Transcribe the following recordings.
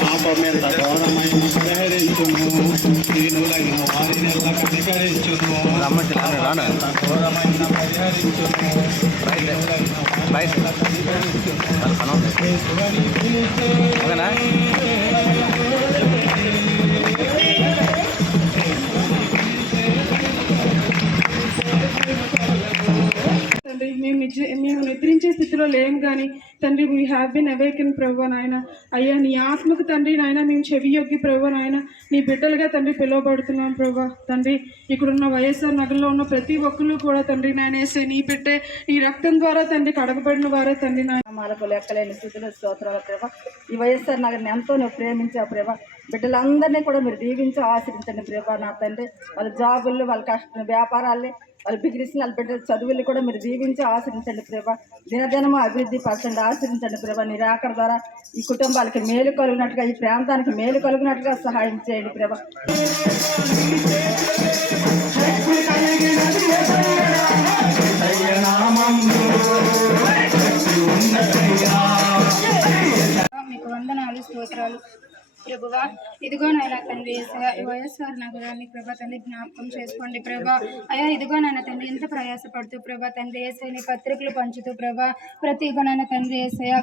పాపమెంత ఘోరమైన పరిహరించును, దీనులైన వారినెల్ల కనికరించును. ఘోరమైన పరిహరించును, తండ్రి మేము నిద్రించే స్థితిలో లేము కానీ తండ్రి వీ హ్యావ్ బిన్ అవేకెన్ ప్రభు నాయన. అయ్యా నీ ఆత్మకు తండ్రి నాయన మేము చెవియొగ్గి ప్రభు నాయన నీ బిడ్డలుగా తండ్రి పిలువబడుతున్నాం ప్రభు. తండ్రి ఇక్కడున్న వైఎస్ఆర్ నగర్లో ఉన్న ప్రతి ఒక్కరు కూడా తండ్రి నాయన వేసే నీ బిడ్డే నీ రక్తం ద్వారా తండ్రి కడగబడిన వారే తండ్రి నాయన. మాలకు లెక్కలేని స్థితిలో స్తోత్రాల ప్రభ. ఈ వైఎస్ఆర్ నగర్ని ఎంతో నువ్వు ప్రేమించావు ప్రభ. బిడ్డలందరినీ కూడా మీరు దీవించి ఆశ్రయించండి ప్రభ నా తండ్రి. వాళ్ళ జాబులు, వాళ్ళ కష్ట వ్యాపారాలు, వాళ్ళ బిజినెస్లు, వాళ్ళ బిడ్డల చదువులు కూడా మీరు దీవించి ఆశ్రయించండి ప్రభ. దినదినము అభివృద్ధి పరచండి, ఆశ్రయించండి ప్రభ. నీ రాకడ ద్వారా ఈ కుటుంబాలకి మేలు కలుగునట్టుగా, ఈ ప్రాంతానికి మేలు కలుగునట్టుగా సహాయం చేయండి ప్రభ. మీకు వందనాలు, స్తోత్రాలు ప్రభువా. ఇదిగో నాయన తండ్రి వైఎస్ఆర్ నగరాన్ని ప్రభా తండ్రి జ్ఞాపకం చేసుకోండి ప్రభా. అయ్యా ఇదిగో నాయన తండ్రి ఎంత ప్రయాసపడుతూ ప్రభా తండ్రి ఏసైని పత్రికలు పంచుతూ ప్రభా ప్రతి నాయన తండ్రి ఏసయ్య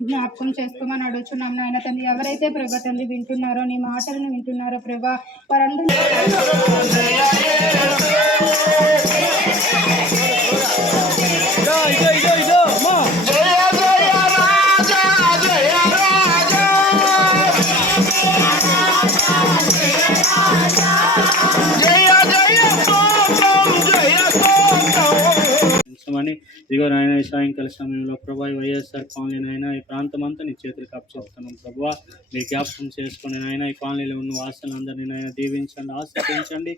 జ్ఞాపకం చేసుకోమని అడుగుచున్నాం నాయన తండ్రి. ఎవరైతే ప్రభా తండ్రి వింటున్నారో నీ మాటలను వింటున్నారో ప్రభా వారందరూ ఇదిగో నాయన ఈ సాయంకాల సమయంలో ప్రభా వైఎస్ఆర్ కాలనీ అయినా ఈ ప్రాంతం అంతా నీ చేతులకు అప్పచెప్తున్నాం ప్రభా. మీరు జ్ఞాపకం చేసుకుని నాయన ఈ కాలనీలో ఉన్న వాసులందరినీ నాయన దీవించండి, ఆశీర్వదించండి.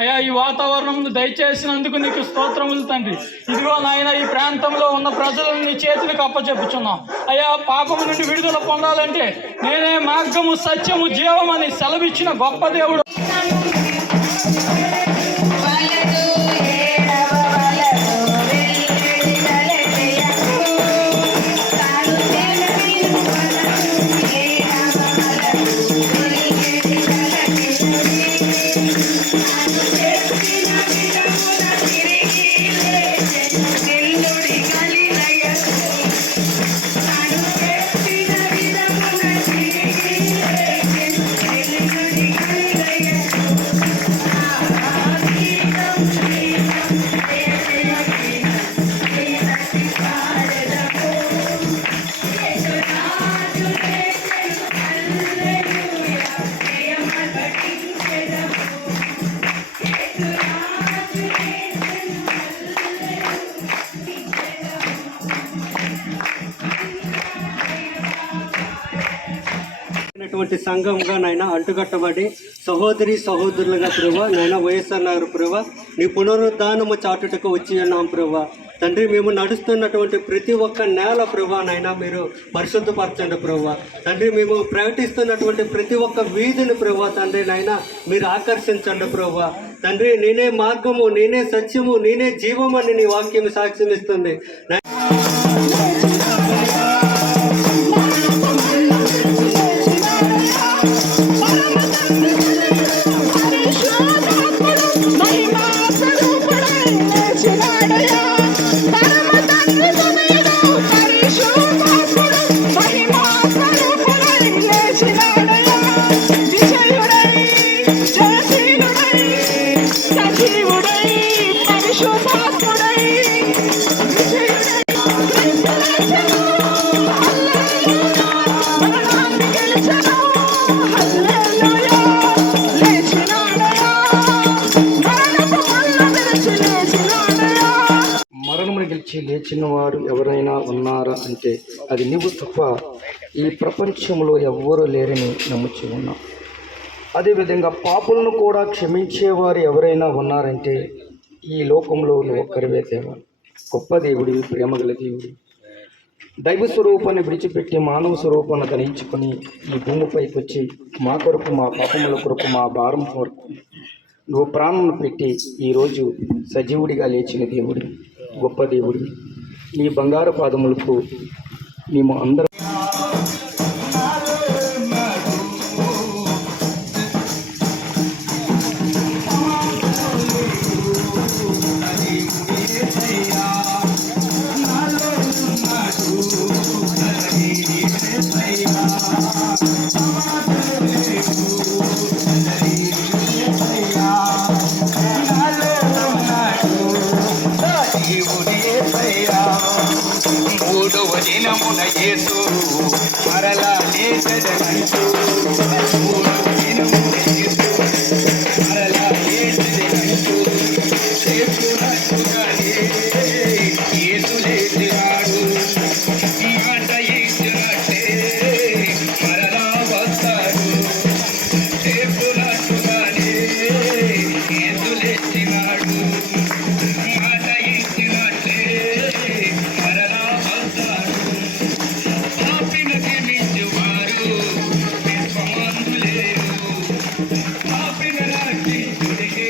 అయ్యా ఈ వాతావరణం దయచేసినందుకు నీకు స్తోత్రములు తండ్రి. ఇదిగో నాయన ఈ ప్రాంతంలో ఉన్న ప్రజలను నీ చేతులకు అప్పచెప్పుచున్నాం. అయ్యా పాపము నుండి విడుదల పొందాలంటే నేనే మార్గము, సత్యము, జీవం అని సెలవిచ్చిన గొప్ప దేవుడు. అనేటువంటి సంఘంగా నాయన అంటుకట్టబడి సహోదరి సహోదరులుగా ప్రభా నాయన వైఎస్ఆర్ నగర్ ప్రభా నీ పునరుద్ధానము చాటుటకు వచ్చి ఉన్నాం ప్రభా. తండ్రి మేము నడుస్తున్నటువంటి ప్రతి ఒక్క నేల ప్రభా నాయన మీరు పరిశుద్ధపరచండి ప్రభా. తండ్రి మేము ప్రకటిస్తున్నటువంటి ప్రతి ఒక్క వీధిని ప్రభా తండ్రి నాయన మీరు ఆకర్షించండి ప్రభా. తండ్రి నేనే మార్గము, నేనే సత్యము, నేనే జీవము అని నీ వాక్యం సాక్ష్యం ఇస్తుంది. మరణమును గెలిచి లేచిన వారు ఎవరైనా ఉన్నారా అంటే అది నువ్వు తప్ప ఈ ప్రపంచంలో ఎవ్వరూ లేరని నమ్ముచి ఉన్నాం. అదేవిధంగా పాపులను కూడా క్షమించేవారు ఎవరైనా ఉన్నారంటే ఈ లోకంలో నువ్వు ఒక్కరివే దేవా. గొప్ప దేవుడివి, ప్రేమగల దేవుడి, దైవ స్వరూపాన్ని విడిచిపెట్టి మానవ స్వరూపాన్ని ధరించుకొని ఈ భూమిపైకి వచ్చి మా కొరకు, మా పాపముల కొరకు, మా భారం కొరకు నువ్వు ప్రాణం పెట్టి ఈరోజు సజీవుడిగా లేచిన దేవుడి, గొప్ప దేవుడి, నీ బంగారు పాదములకు మేము అందరం మూడవ దినమున యేసు మరలా లేచెదనంటూ, మూడవ దినమున యేసు మరలా లేచెదనంటూ చెప్పునట్టుగానే యేసు లేచినాడు. మాట ఇచ్చినట్టే మరలా వస్తాడు. చెప్పునట్టుగానే యేసు లేచినాడు. మాట ఇచ్చినట్టే మరలా వస్తాడు. పాపినకి మించువారు విశ్వమందులేరు. పాపిన రక్షించుడికి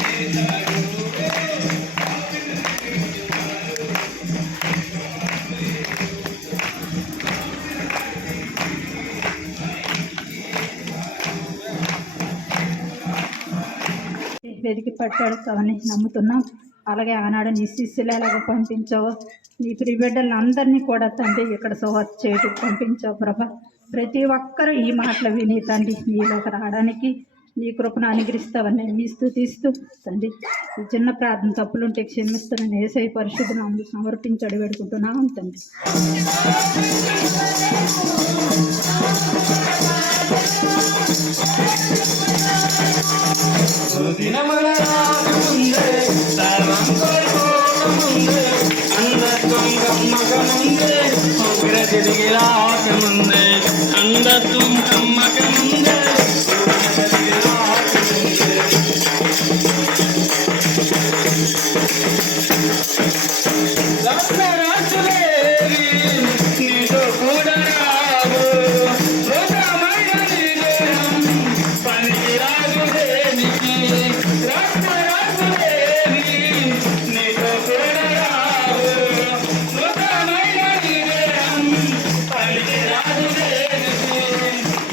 చేశాడు. వెతికి పట్టాడుతావని నమ్ముతున్నాం. అలాగే ఆనాడు నీ శిష్యులు ఎలాగ పంపించావో నీ ప్రియబిడ్డలను అందరినీ కూడా తండ్రి ఇక్కడ సువార్త చేయటం పంపించావు ప్రభా. ప్రతి ఒక్కరూ ఈ మాటలు విని తండ్రి నీలోకి రావడానికి నీ కృపను అనుగ్రహిస్తావని మీ స్తుతిస్తూ తండ్రి ఈ చిన్న ప్రార్థన తప్పులుంటే క్షమిస్తున్నాను. యేసయ్య పరిశుద్ధ నామములో సమర్పించి అడివేడుకుంటున్నాం తండ్రి. దినముల రాకముందే సర్వం కోల్పోకముందే అందత్వం కమ్మకముందే ఉగ్ర తిరిగి రాకముందే అందత్వం కమ్మకముందే ఉగ్ర తిరిగి రాకముందే రాక్షసులేవి నీతో కూడా రావు. లోకమైన నీ దేహం పనికి రాదు దేనికి. రాక్షసులేవి నీతో కూడా రావు. లోకమైన నీ దేహం పనికి రాదు దేనికి.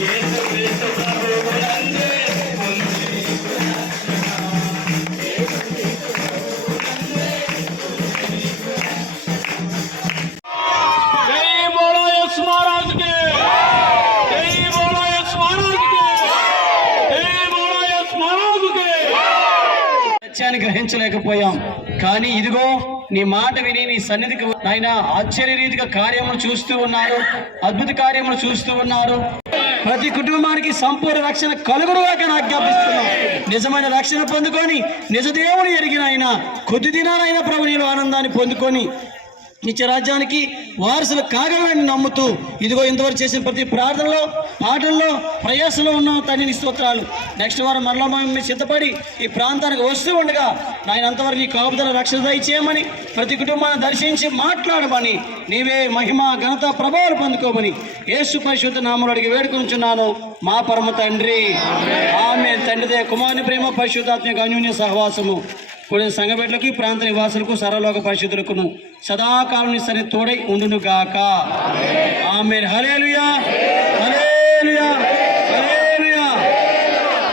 యేసుక్రీస్తు ప్రభువునందే ఉంది సత్యాన్ని గ్రహించలేకపోయాం. కానీ ఇదిగో నీ మాట విని నీ సన్నిధికి ఆయన ఆశ్చర్య రీతిగా కార్యములు చూస్తూ ఉన్నారు, అద్భుత కార్యములు చూస్తూ ఉన్నారు. ప్రతి కుటుంబానికి సంపూర్ణ రక్షణ కలుగురుగాక ఆజ్ఞాపిస్తున్నాం. నిజమైన రక్షణ పొందుకొని నిజ దేవుని ఎరిగిన ఆయన కొద్ది దినాలైన ప్రభు నీలో ఆనందాన్ని పొందుకొని నిత్య రాజ్యానికి వారసులు కాగలని నమ్ముతూ ఇదిగో ఇంతవరకు చేసిన ప్రతి ప్రార్థనలో పాటల్లో ప్రయాసంలో ఉన్న తండ్రి స్తోత్రాలు. నెక్స్ట్ వారం మరలా మేము సిద్ధపడి ఈ ప్రాంతానికి వస్తూ ఉండగా నాయన అంతవరకు నీ కాపుదల రక్షణ దయచేయమని, ప్రతి కుటుంబాన్ని దర్శించి మాట్లాడమని, నీవే మహిమ ఘనత ప్రభావాలు పొందుకోమని యేసు పరిశుద్ధ నామములో అడిగి వేడుకొనుచున్నాను మా పరమ తండ్రి. ఆమేన్. తండ్రి కుమారుని ప్రేమ పరిశుద్ధాత్మక అన్యోన్య సహవాసము కొన్ని సంఘబిడ్డలకు ప్రాంత నివాసులకు సర్వలోక పరిశుద్ధులకును సదాకాలం సరి తోడై ఉండును గాక. ఆమేన్. హల్లెలూయా.